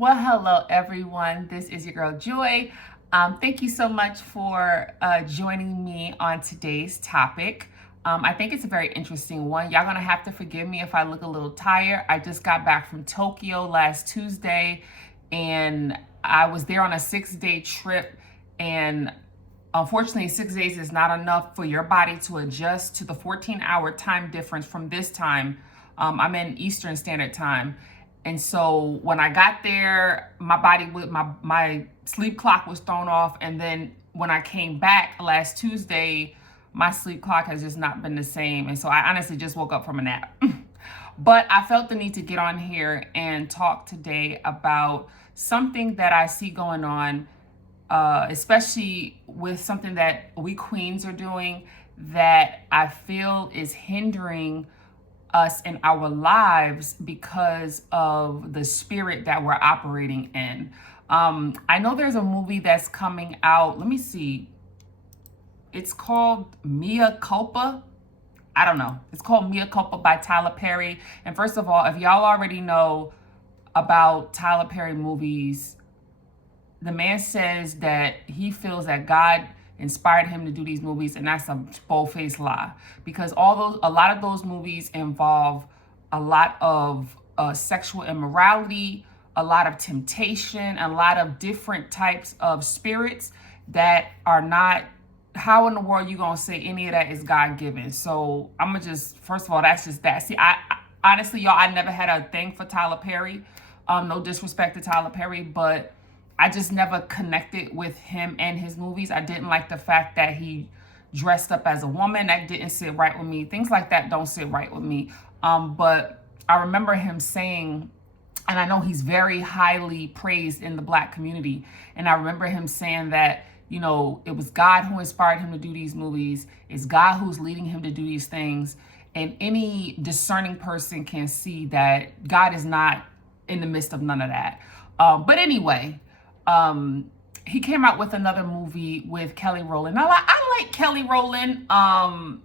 Well, hello everyone. This is your girl Joy. Thank you so much for joining me on today's topic. I think it's a very interesting one. Y'all gonna have to forgive me if I look a little tired. I just got back from Tokyo last Tuesday, and I was there on a 6-day trip. And unfortunately, 6 days is not enough for your body to adjust to the 14-hour time difference from this time. I'm in Eastern Standard Time. And so when I got there, my body with my sleep clock was thrown off. And then when I came back last Tuesday, my sleep clock has just not been the same. And so I honestly just woke up from a nap. But I felt the need to get on here and talk today about something that I see going on, especially with something that we queens are doing that I feel is hindering us in our lives because of the spirit that we're operating in. I know there's a movie that's coming out. Let me see. It's called Mea Culpa. I don't know. It's called Mea Culpa by Tyler Perry. And first of all, if y'all already know about Tyler Perry movies, the man says that he feels that God inspired him to do these movies, and that's a bold-faced lie, because a lot of those movies involve a lot of sexual immorality, a lot of temptation, a lot of different types of spirits that are not. How in the world you gonna say any of that is God-given? So I'm gonna just, first of all, that's just that. See, I honestly, y'all, I never had a thing for Tyler Perry. No disrespect to Tyler Perry, but I just never connected with him and his movies. I didn't like the fact that he dressed up as a woman. That didn't sit right with me. Things like that don't sit right with me. But I remember him saying, and I know he's very highly praised in the Black community, and I remember him saying that, you know, it was God who inspired him to do these movies. It's God who's leading him to do these things. And any discerning person can see that God is not in the midst of none of that. But anyway, he came out with another movie with Kelly Rowland. Now, I like Kelly Rowland. I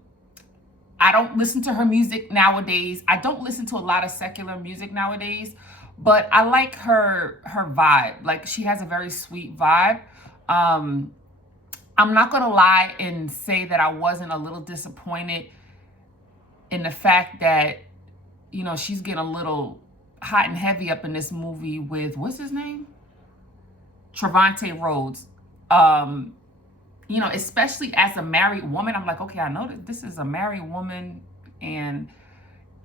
don't listen to her music nowadays. I don't listen to a lot of secular music nowadays, but I like her vibe. Like, she has a very sweet vibe. I'm not gonna lie and say that I wasn't a little disappointed in the fact that, you know, she's getting a little hot and heavy up in this movie with, what's his name? Trevante Rhodes. You know, especially as a married woman, I'm like, okay, I know that this is a married woman. And,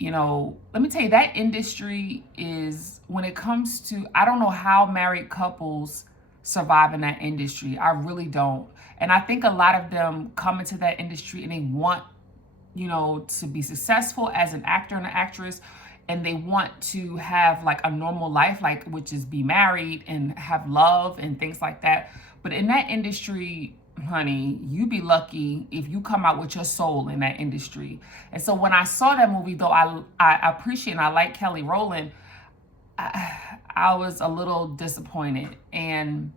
you know, let me tell you, that industry is, when it comes to, I don't know how married couples survive in that industry. I really don't. And I think a lot of them come into that industry and they want, you know, to be successful as an actor and an actress, and they want to have like a normal life, like, which is be married and have love and things like that. But in that industry, honey, you be lucky if you come out with your soul in that industry. And so when I saw that movie, though I appreciate and I like Kelly Rowland, I was a little disappointed. And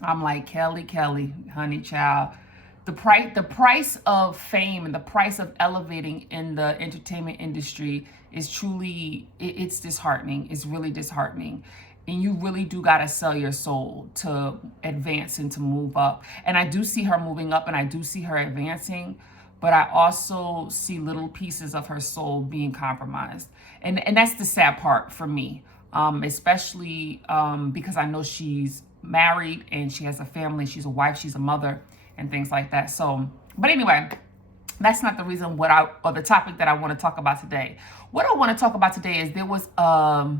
I'm like, Kelly, honey child, the price of fame and the price of elevating in the entertainment industry is truly, it's disheartening. It's really disheartening. And you really do got to sell your soul to advance and to move up. And I do see her moving up and I do see her advancing, but I also see little pieces of her soul being compromised. And that's the sad part for me, especially because I know she's married and she has a family, she's a wife, she's a mother, and things like that. So, but anyway, that's not the reason or the topic that I want to talk about today. What I want to talk about today is there was a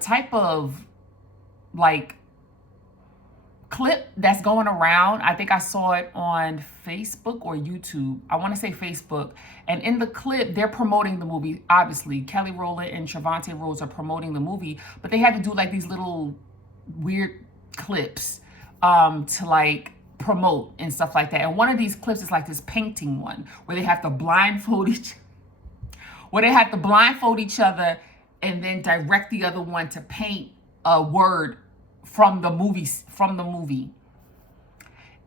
type of like clip that's going around. I think I saw it on Facebook or YouTube. I want to say Facebook. And in the clip, they're promoting the movie. Obviously, Kelly Rowland and Trevante Rhodes are promoting the movie, but they had to do like these little weird clips to like promote and stuff like that. And one of these clips is like this painting one where they have to blindfold each other and then direct the other one to paint a word from the movie.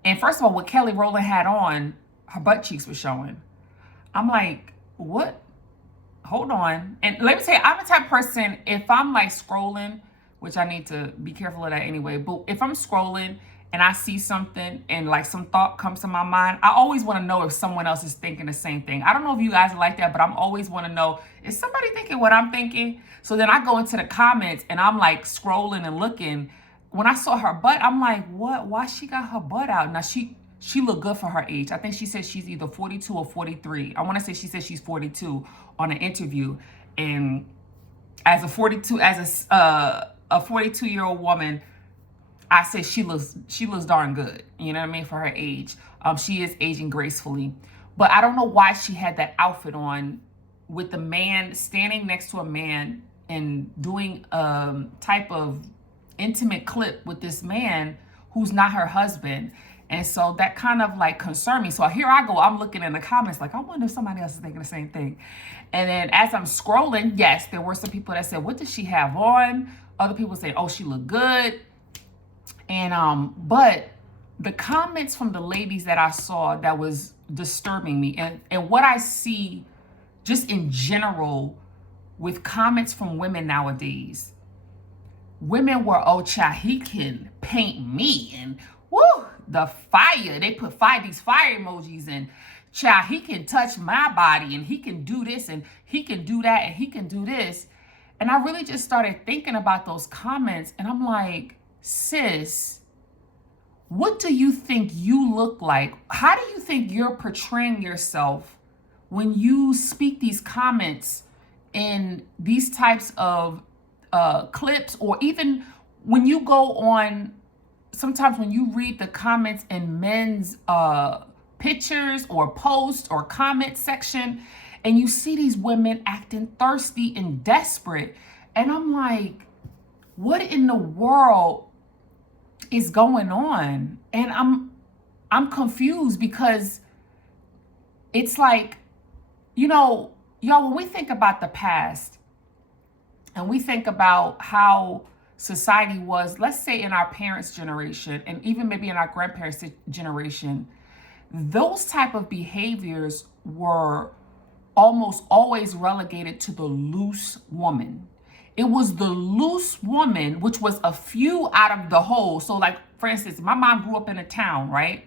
And first of all, what Kelly Rowland had on, her butt cheeks were showing. I'm like, what? hold on. And let me tell you, I'm the type of person, if I'm like scrolling, which I need to be careful of that anyway, but if I'm scrolling and I see something and like some thought comes to my mind, I always want to know if someone else is thinking the same thing. I don't know if you guys are like that, but I'm always want to know, is somebody thinking what I'm thinking? So then I go into the comments and I'm like scrolling and looking. When I saw her butt, I'm like, what? Why she got her butt out? Now she looked good for her age. I think she said she's either 42 or 43. I want to say she said she's 42 on an interview. And as a 42-year-old woman, I say she looks darn good. You know what I mean? For her age. She is aging gracefully. But I don't know why she had that outfit on with the man standing next to a man and doing a type of intimate clip with this man who's not her husband. And so that kind of like concerned me. So here I go, I'm looking in the comments like, I wonder if somebody else is thinking the same thing. And then as I'm scrolling, yes, there were some people that said, what does she have on? Other people say, oh, she looked good. And but the comments from the ladies that I saw that was disturbing me, and what I see just in general with comments from women nowadays, women were, oh, child, he can paint me, and woo, the fire. They put these fire emojis, and child, he can touch my body, and he can do this, and he can do that, and he can do this. And I really just started thinking about those comments, and I'm like, sis, what do you think you look like? How do you think you're portraying yourself when you speak these comments in these types of clips, or even when you go on, sometimes when you read the comments in men's pictures or posts or comment section, and you see these women acting thirsty and desperate, and I'm like, what in the world is going on? And I'm confused, because it's like, you know, y'all, when we think about the past and we think about how society was, let's say in our parents' generation, and even maybe in our grandparents' generation, those type of behaviors were almost always relegated to the loose woman. It was the loose woman, which was a few out of the whole. So like, for instance, my mom grew up in a town, right?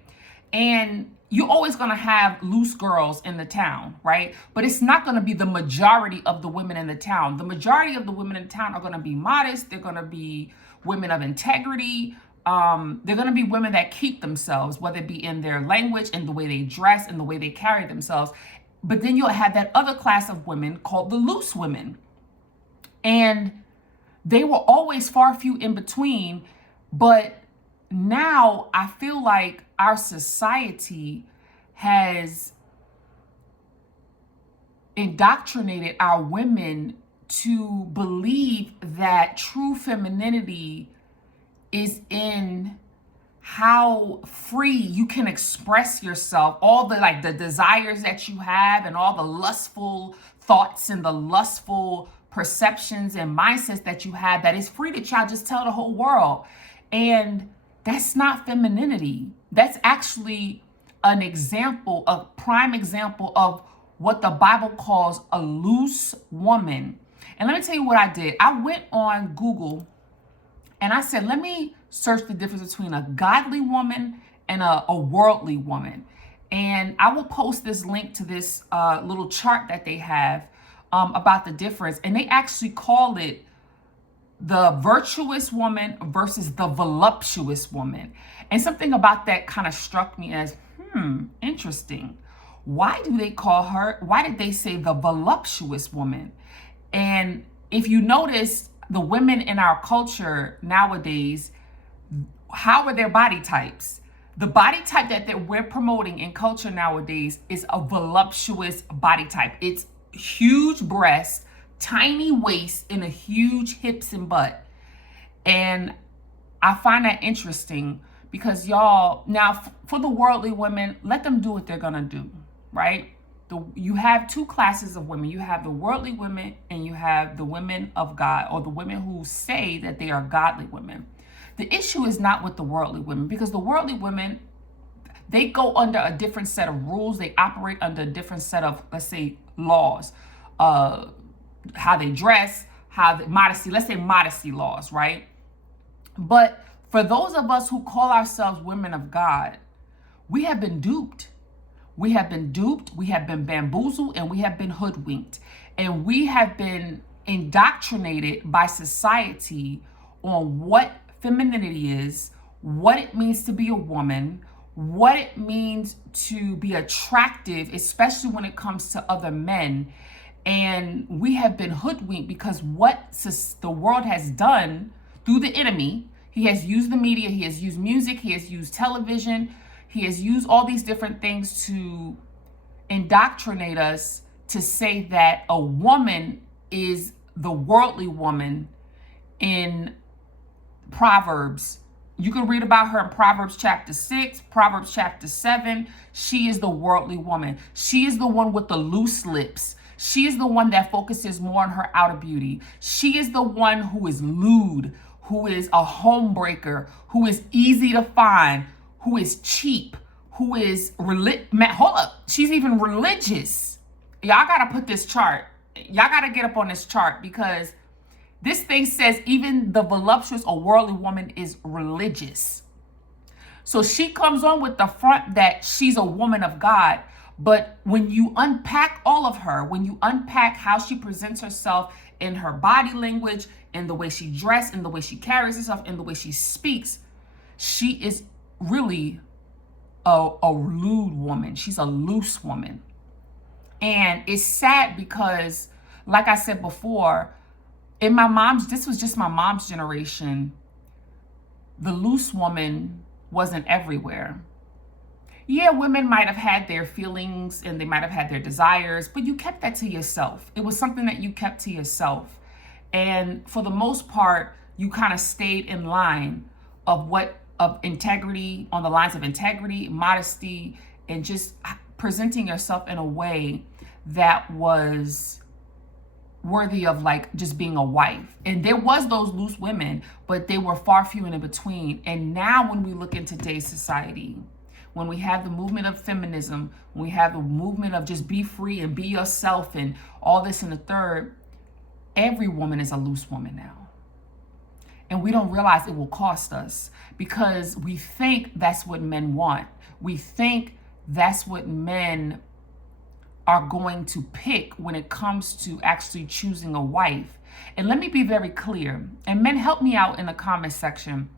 And you're always going to have loose girls in the town, right? But it's not going to be the majority of the women in the town. The majority of the women in the town are going to be modest. They're going to be women of integrity. They're going to be women that keep themselves, whether it be in their language and the way they dress and the way they carry themselves. But then you'll have that other class of women called the loose women. And they were always far few in between. But now I feel like our society has indoctrinated our women to believe that true femininity is in how free you can express yourself, all the like the desires that you have, and all the lustful thoughts and the lustful perceptions and mindsets that you have, that is free to just tell the whole world. And that's not femininity. That's actually an example, a prime example of what the Bible calls a loose woman. And let me tell you what I did. I went on Google and I said, let me search the difference between a godly woman and a worldly woman. And I will post this link to this little chart that they have about the difference. And they actually call it the virtuous woman versus the voluptuous woman. And something about that kind of struck me as, interesting. Why do they call her, why did they say the voluptuous woman? And if you notice, the women in our culture nowadays, how are their body types? The body type that we're promoting in culture nowadays is a voluptuous body type. It's huge breasts, tiny waist, and a huge hips and butt. And I find that interesting because y'all, now for the worldly women, let them do what they're gonna do, right? You have two classes of women. You have the worldly women and you have the women of God, or the women who say that they are godly women. The issue is not with the worldly women, because the worldly women, they go under a different set of rules. They operate under a different set of, let's say, laws. how they dress, modesty, let's say modesty laws, right? But for those of us who call ourselves women of God, we have been duped. We have been duped, we have been bamboozled, and we have been hoodwinked. And we have been indoctrinated by society on what femininity is, what it means to be a woman, what it means to be attractive, especially when it comes to other men. And we have been hoodwinked because what the world has done through the enemy, he has used the media, he has used music, he has used television, he has used all these different things to indoctrinate us to say that a woman is the worldly woman in Proverbs. You can read about her in Proverbs chapter 6, Proverbs chapter 7. She is the worldly woman. She is the one with the loose lips. She is the one that focuses more on her outer beauty. She is the one who is lewd, who is a homebreaker, who is easy to find, who is cheap, who is hold up. She's even religious. Y'all got to put this chart. Y'all got to get up on this chart because this thing says even the voluptuous or worldly woman is religious. So she comes on with the front that she's a woman of God. But when you unpack all of her, when you unpack how she presents herself in her body language, in the way she dresses, in the way she carries herself, in the way she speaks, she is really a lewd woman. She's a loose woman. And it's sad because, like I said before, this was just my mom's generation, the loose woman wasn't everywhere. Yeah, women might have had their feelings and they might have had their desires, but you kept that to yourself. It was something that you kept to yourself. And for the most part, you kind of stayed in line of integrity, on the lines of integrity, modesty, and just presenting yourself in a way that was worthy of like just being a wife. And there was those loose women, but they were far few and in between. And now when we look in today's society, when we have the movement of feminism, when we have the movement of just be free and be yourself and all this and the third, every woman is a loose woman now. And we don't realize it will cost us because we think that's what men want. We think that's what men are going to pick when it comes to actually choosing a wife. And let me be very clear, and men, help me out in the comment section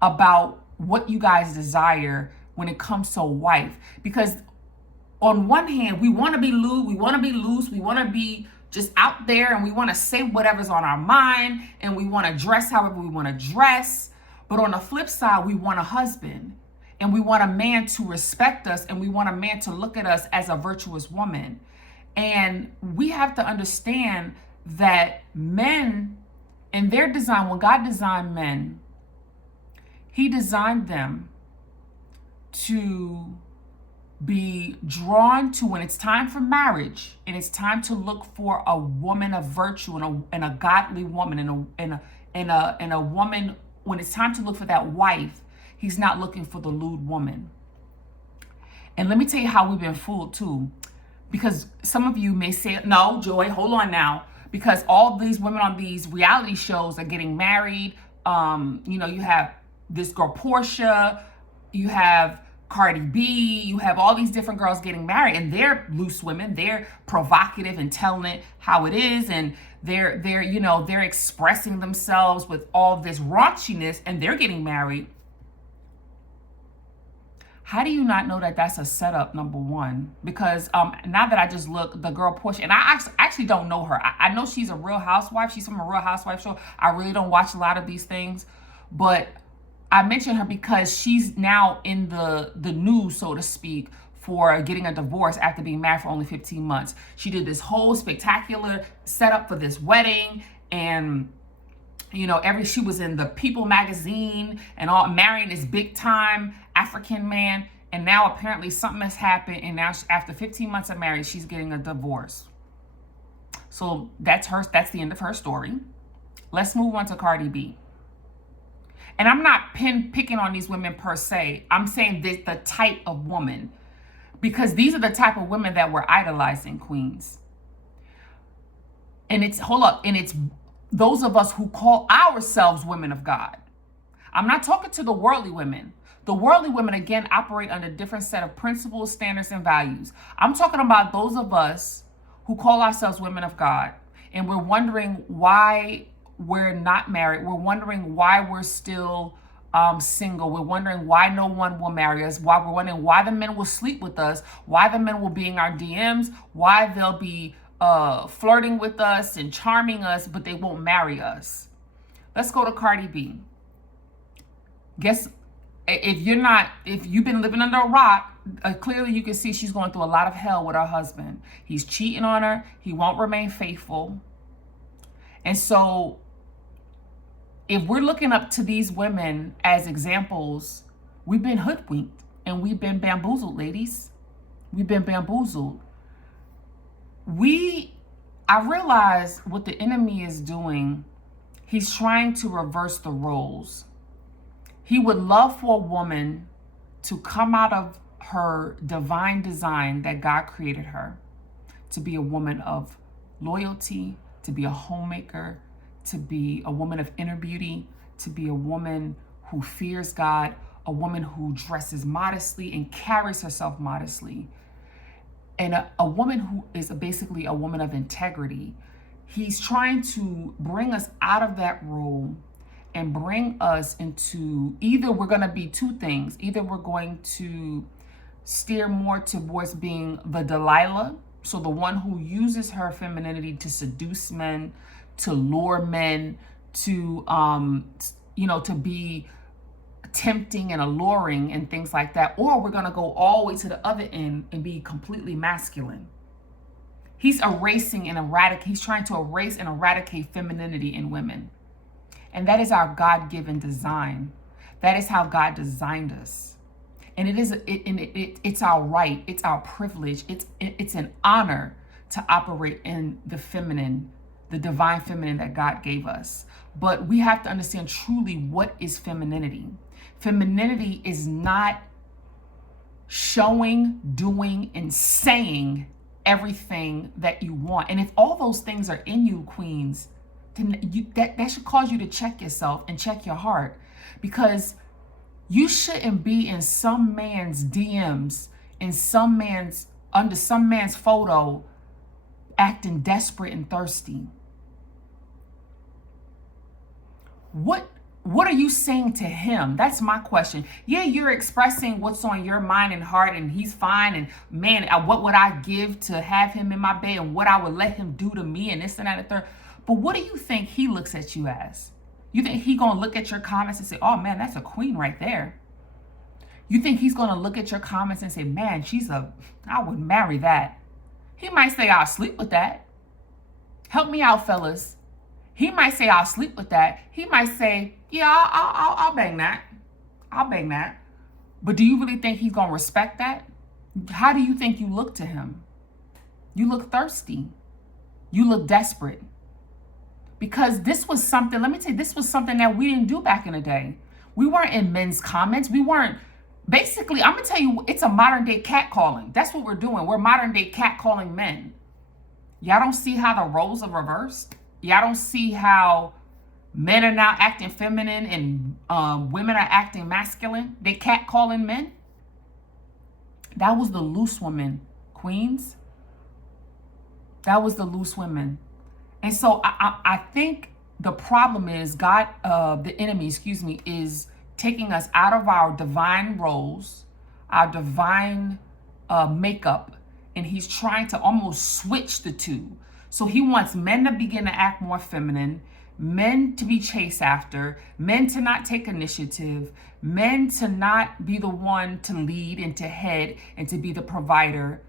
about what you guys desire when it comes to a wife. Because on one hand, we want to be lewd, we want to be loose, we want to be just out there, and we want to say whatever's on our mind, and we want to dress however we want to dress. But on the flip side, we want a husband, and we want a man to respect us, and we want a man to look at us as a virtuous woman. And we have to understand that men, in their design, when God designed men, he designed them to be drawn to, when it's time for marriage and it's time to look for a woman of virtue and a godly woman and a woman, when it's time to look for that wife, he's not looking for the lewd woman. And let me tell you how we've been fooled too, because some of you may say, no, Joy, hold on now, because all these women on these reality shows are getting married. You have this girl Portia, you have Cardi B, you have all these different girls getting married, and they're loose women. They're provocative and telling it how it is, and they're expressing themselves with all this raunchiness, and they're getting married. How do you not know that that's a setup, number one? Because now that I just look, the girl Portia, and I actually don't know her. I know she's a Real Housewife. She's from a Real Housewife show. I really don't watch a lot of these things, but I mention her because she's now in the news, so to speak, for getting a divorce after being married for only 15 months. She did this whole spectacular setup for this wedding, and she was in the People magazine and all, marrying this big time African man. And now apparently something has happened, and now after 15 months of marriage, she's getting a divorce. So that's the end of her story. Let's move on to Cardi B. And I'm not picking on these women per se. I'm saying the type of woman, because these are the type of women that we're idolizing, queens. And it's, hold up, and it's those of us who call ourselves women of God. I'm not talking to the worldly women. The worldly women, again, operate under a different set of principles, standards, and values. I'm talking about those of us who call ourselves women of God, and we're wondering why we're not married. We're wondering why we're still single. We're wondering why no one will marry us. Why we're wondering why the men will sleep with us. Why the men will be in our DMs. Why they'll be flirting with us and charming us, but they won't marry us. Let's go to Cardi B. Guess if you've been living under a rock, clearly you can see she's going through a lot of hell with her husband. He's cheating on her. He won't remain faithful. And so if we're looking up to these women as examples, we've been hoodwinked and we've been bamboozled, ladies. We've been bamboozled. I realize what the enemy is doing. He's trying to reverse the roles. He would love for a woman to come out of her divine design that God created her, to be a woman of loyalty, to be a homemaker, to be a woman of inner beauty, to be a woman who fears God, a woman who dresses modestly and carries herself modestly, and a woman who is basically a woman of integrity. He's trying to bring us out of that role and bring us into, either we're going to be two things. Either we're going to steer more towards being the Delilah, so the one who uses her femininity to seduce men, to lure men, to to be tempting and alluring and things like that. Or we're going to go all the way to the other end and be completely masculine. He's trying to erase and eradicate femininity in women. And that is our God-given design. That is how God designed us. And it's our right, it's our privilege, it's an honor to operate in the feminine, the divine feminine that God gave us. But we have to understand truly what is femininity. Femininity is not showing, doing, and saying everything that you want. And if all those things are in you, queens, then that should cause you to check yourself and check your heart, because you shouldn't be in some man's DMs, under some man's photo, acting desperate and thirsty. What are you saying to him? That's my question. Yeah, you're expressing what's on your mind and heart, and he's fine, and man, what would I give to have him in my bed, and what I would let him do to me, and this and that and the third. But what do you think he looks at you as? You think he gonna look at your comments and say, oh man, that's a queen right there? You think he's gonna look at your comments and say, man, I would marry that? He might say, I'll sleep with that. Help me out, fellas. He might say, I'll sleep with that. He might say, yeah, I'll bang that. I'll bang that. But do you really think he's gonna respect that? How do you think you look to him? You look thirsty. You look desperate. Because this was something, let me tell you, this was something that we didn't do back in the day. We weren't in men's comments. We weren't, basically, I'm going to tell you, it's a modern day catcalling. That's what we're doing. We're modern day catcalling men. Y'all don't see how the roles are reversed? Y'all don't see how men are now acting feminine and women are acting masculine? They catcalling men? That was the loose women, queens. That was the loose women. And so I think the problem is the enemy, is taking us out of our divine roles, our divine makeup, and he's trying to almost switch the two. So he wants men to begin to act more feminine, men to be chased after, men to not take initiative, men to not be the one to lead and to head and to be the provider.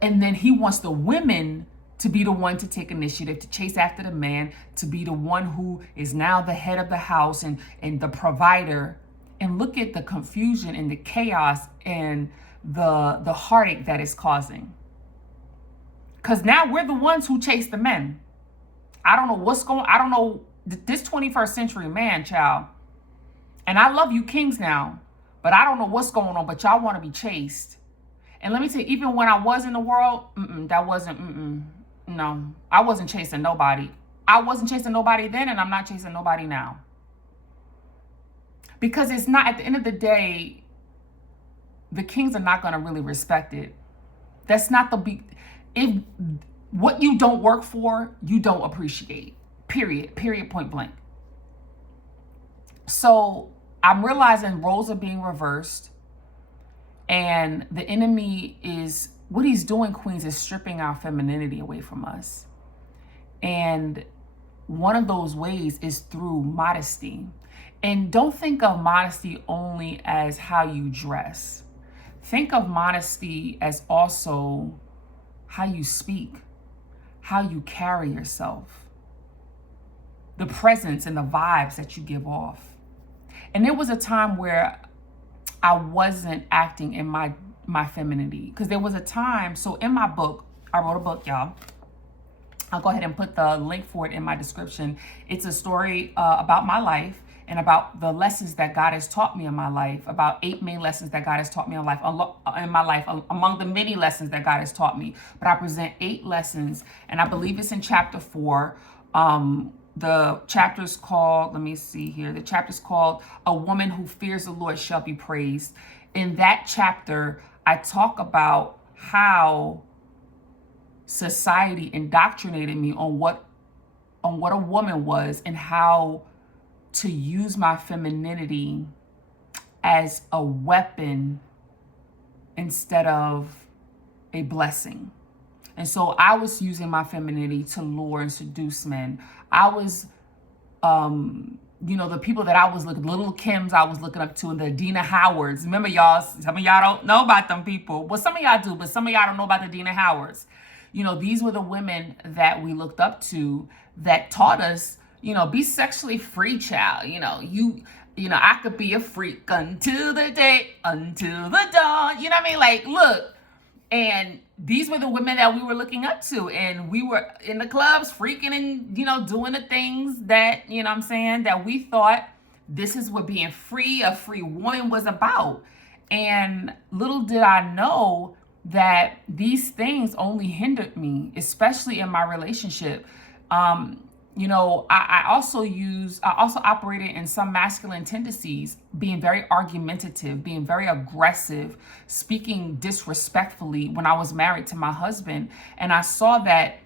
And then he wants the women to be the one to take initiative, to chase after the man, to be the one who is now the head of the house and the provider. And look at the confusion and the chaos and the heartache that it's causing. Because now we're the ones who chase the men. I don't know this 21st century man, child. And I love you kings now, but I don't know what's going on, but y'all want to be chased. And let me tell you, even when I was in the world, that wasn't. No, I wasn't chasing nobody. I wasn't chasing nobody then, and I'm not chasing nobody now. Because it's not, at the end of the day, the kings are not going to really respect it. That's not the be. If what you don't work for, you don't appreciate. Period. Period. Point blank. So I'm realizing roles are being reversed, and the enemy is, what he's doing, Queens, is stripping our femininity away from us. And one of those ways is through modesty. And don't think of modesty only as how you dress. Think of modesty as also how you speak, how you carry yourself, the presence and the vibes that you give off. And there was a time where I wasn't acting in my femininity, because there was a time. So in my book, I wrote a book, y'all. I'll go ahead and put the link for it in my description. It's a story about my life and about the lessons that God has taught me in my life, about 8 main lessons that God has taught me in my life, among the many lessons that God has taught me. But I present 8 lessons, and I believe it's in chapter 4. The chapter's called, let me see here. The chapter's called "A Woman Who Fears the Lord Shall Be Praised." In that chapter, I talk about how society indoctrinated me on what a woman was, and how to use my femininity as a weapon instead of a blessing. And so I was using my femininity to lure and seduce men. I was, the people that I was looking, little Kims I was looking up to, and the Dina Howards. Remember, y'all, some of y'all don't know about them people. Well, some of y'all do, but some of y'all don't know about the Dina Howards. These were the women that we looked up to that taught us, be sexually free, child. I could be a freak until the day, until the dawn. You know what I mean? Like, look. And these were the women that we were looking up to. And we were in the clubs freaking and, doing the things that, that we thought this is what being free, a free woman was about. And little did I know that these things only hindered me, especially in my relationship. I also operated in some masculine tendencies, being very argumentative, being very aggressive, speaking disrespectfully when I was married to my husband. And I saw that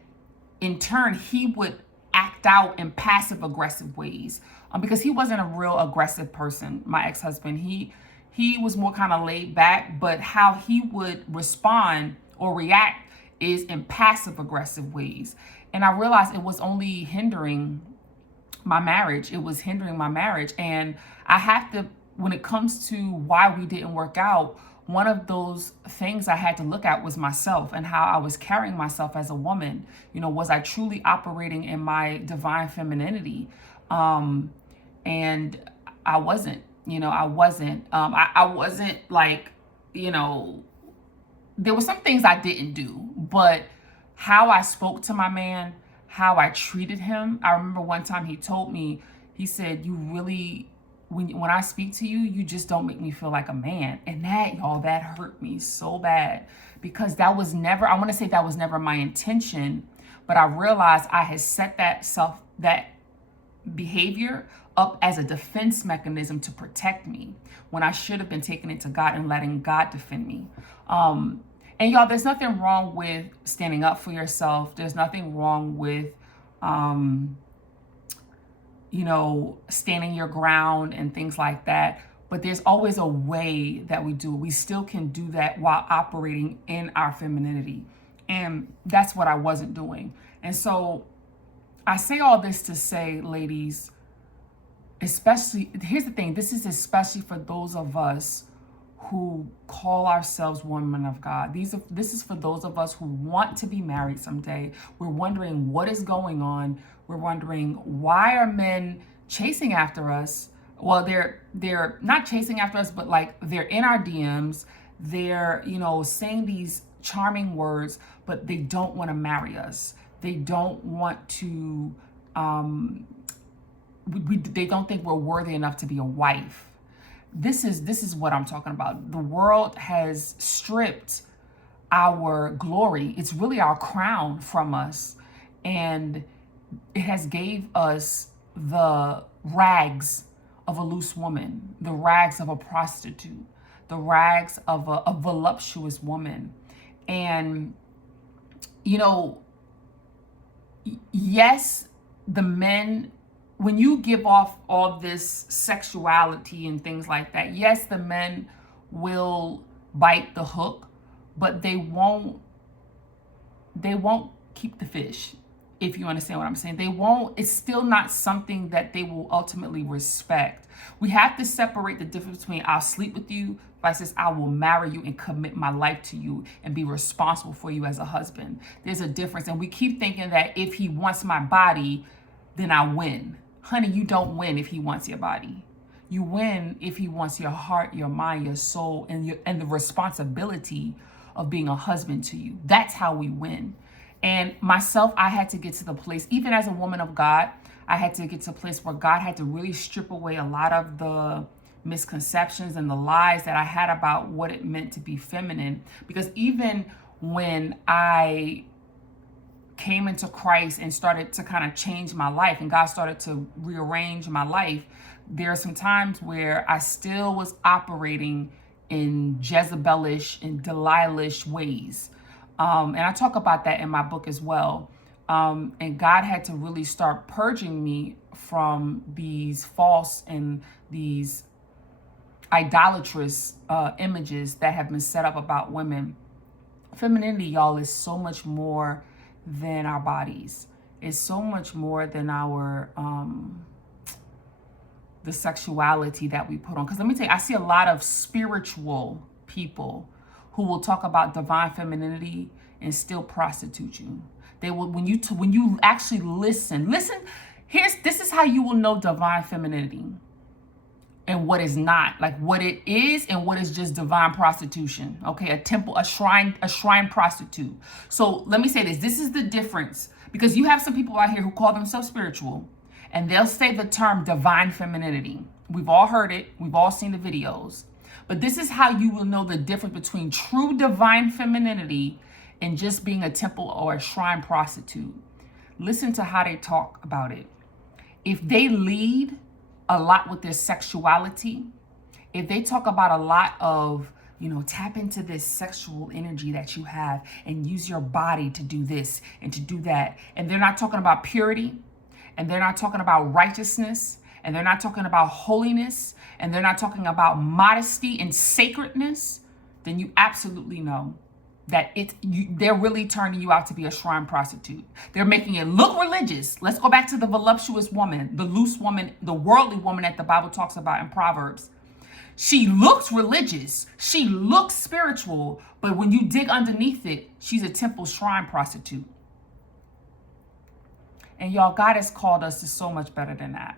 in turn, he would act out in passive aggressive ways, because he wasn't a real aggressive person. My ex-husband, he was more kind of laid back, but how he would respond or react is in passive aggressive ways. And I realized it was only hindering my marriage. It was hindering my marriage. And I have to, when it comes to why we didn't work out, one of those things I had to look at was myself and how I was carrying myself as a woman. Was I truly operating in my divine femininity? And I wasn't. I wasn't. I wasn't like, there were some things I didn't do, but how I spoke to my man, how I treated him. I remember one time he told me, he said, "You really, when I speak to you, you just don't make me feel like a man." And that hurt me so bad, because that was never my intention. But I realized I had set that behavior up as a defense mechanism to protect me, when I should have been taking it to God and letting God defend me. And y'all, there's nothing wrong with standing up for yourself. There's nothing wrong with, standing your ground and things like that. But there's always a way that we do it. We still can do that while operating in our femininity. And that's what I wasn't doing. And so I say all this to say, ladies, especially, here's the thing. This is especially for those of us who call ourselves women of God. This is for those of us who want to be married someday. We're wondering what is going on. We're wondering, why are men chasing after us? Well, they're not chasing after us, but like they're in our DMs. They're, saying these charming words, but they don't want to marry us. They don't want to, they don't think we're worthy enough to be a wife. This is what I'm talking about. The world has stripped our glory. It's really our crown from us. And it has gave us the rags of a loose woman, the rags of a prostitute, the rags of a voluptuous woman. And, you know, yes, the men, when you give off all this sexuality and things like that, yes, the men will bite the hook, but they won't keep the fish, if you understand what I'm saying. They won't, it's still not something that they will ultimately respect. We have to separate the difference between I'll sleep with you versus I will marry you and commit my life to you and be responsible for you as a husband. There's a difference. And we keep thinking that if he wants my body, then I win. Honey, you don't win if he wants your body. You win if he wants your heart, your mind, your soul, and the responsibility of being a husband to you. That's how we win. And myself, I had to get to the place, even as a woman of God, I had to get to a place where God had to really strip away a lot of the misconceptions and the lies that I had about what it meant to be feminine. Because even when I came into Christ and started to kind of change my life and God started to rearrange my life, there are some times where I still was operating in Jezebelish and Delilish ways. And I talk about that in my book as well. And God had to really start purging me from these false and these idolatrous images that have been set up about women. Femininity, y'all, is so much more than our bodies. It's so much more than our the sexuality that we put on. Because let me tell you, I see a lot of spiritual people who will talk about divine femininity and still prostitute you. They will, when you actually listen. This is how you will know divine femininity and what is not, like what it is and what is just divine prostitution. Okay, a shrine prostitute. So let me say this. This is the difference, because you have some people out here who call themselves spiritual and they'll say the term divine femininity. We've all heard it. We've all seen the videos. But this is how you will know the difference between true divine femininity and just being a temple or a shrine prostitute. Listen to how they talk about it. If they lead a lot with their sexuality, if they talk about a lot of, tap into this sexual energy that you have and use your body to do this and to do that, and they're not talking about purity, and they're not talking about righteousness, and they're not talking about holiness, and they're not talking about modesty and sacredness, then you absolutely know that they're really turning you out to be a shrine prostitute. They're making it look religious. Let's go back to the voluptuous woman, the loose woman, the worldly woman that the Bible talks about in Proverbs. She looks religious. She looks spiritual. But when you dig underneath it, she's a temple shrine prostitute. And y'all, God has called us to so much better than that.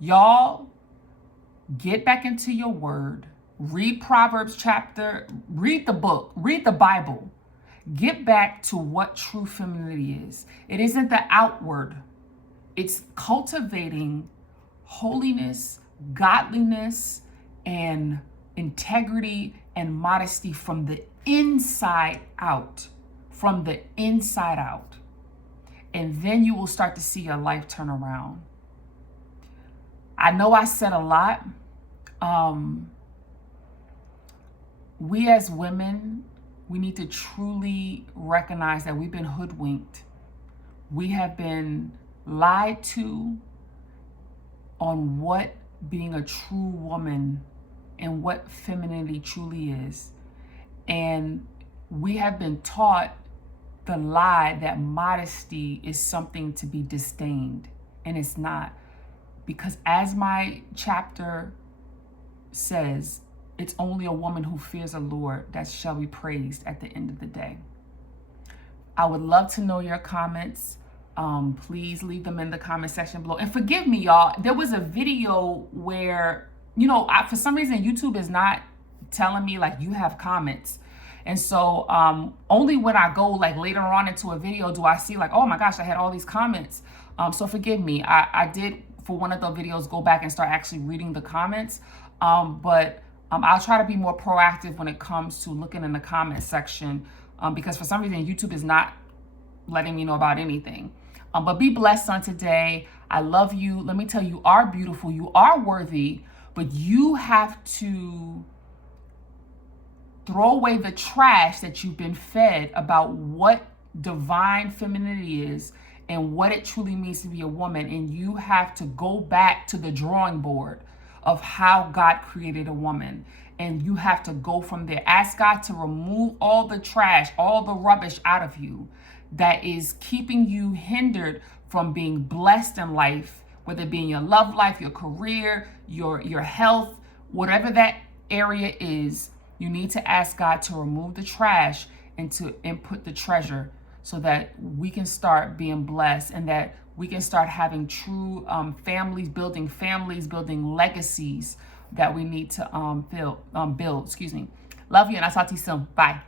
Y'all, get back into your word. Read Proverbs chapter, read the book, read the Bible. Get back to what true femininity is. It isn't the outward. It's cultivating holiness, godliness, and integrity and modesty from the inside out. From the inside out. And then you will start to see your life turn around. I know I said a lot. We as women, we need to truly recognize that we've been hoodwinked. We have been lied to on what being a true woman and what femininity truly is. And we have been taught the lie that modesty is something to be disdained, and it's not. Because as my chapter says, it's only a woman who fears the Lord that shall be praised at the end of the day. I would love to know your comments. Please leave them in the comment section below. And forgive me, y'all. There was a video where, for some reason, YouTube is not telling me like you have comments. And so only when I go like later on into a video do I see like, oh my gosh, I had all these comments. So forgive me. I did, for one of the videos, go back and start actually reading the comments. But I'll try to be more proactive when it comes to looking in the comment section, because for some reason YouTube is not letting me know about anything. But be blessed on today. I love you. Let me tell you, you are beautiful. You are worthy, but you have to throw away the trash that you've been fed about what divine femininity is and what it truly means to be a woman. And you have to go back to the drawing board of how God created a woman. And you have to go from there. Ask God to remove all the trash, all the rubbish out of you that is keeping you hindered from being blessed in life, whether it be in your love life, your career, your health, whatever that area is. You need to ask God to remove the trash and to input the treasure, so that we can start being blessed and that we can start having true families, building legacies that we need to build. Excuse me. Love you, and I'll talk to you soon. Bye.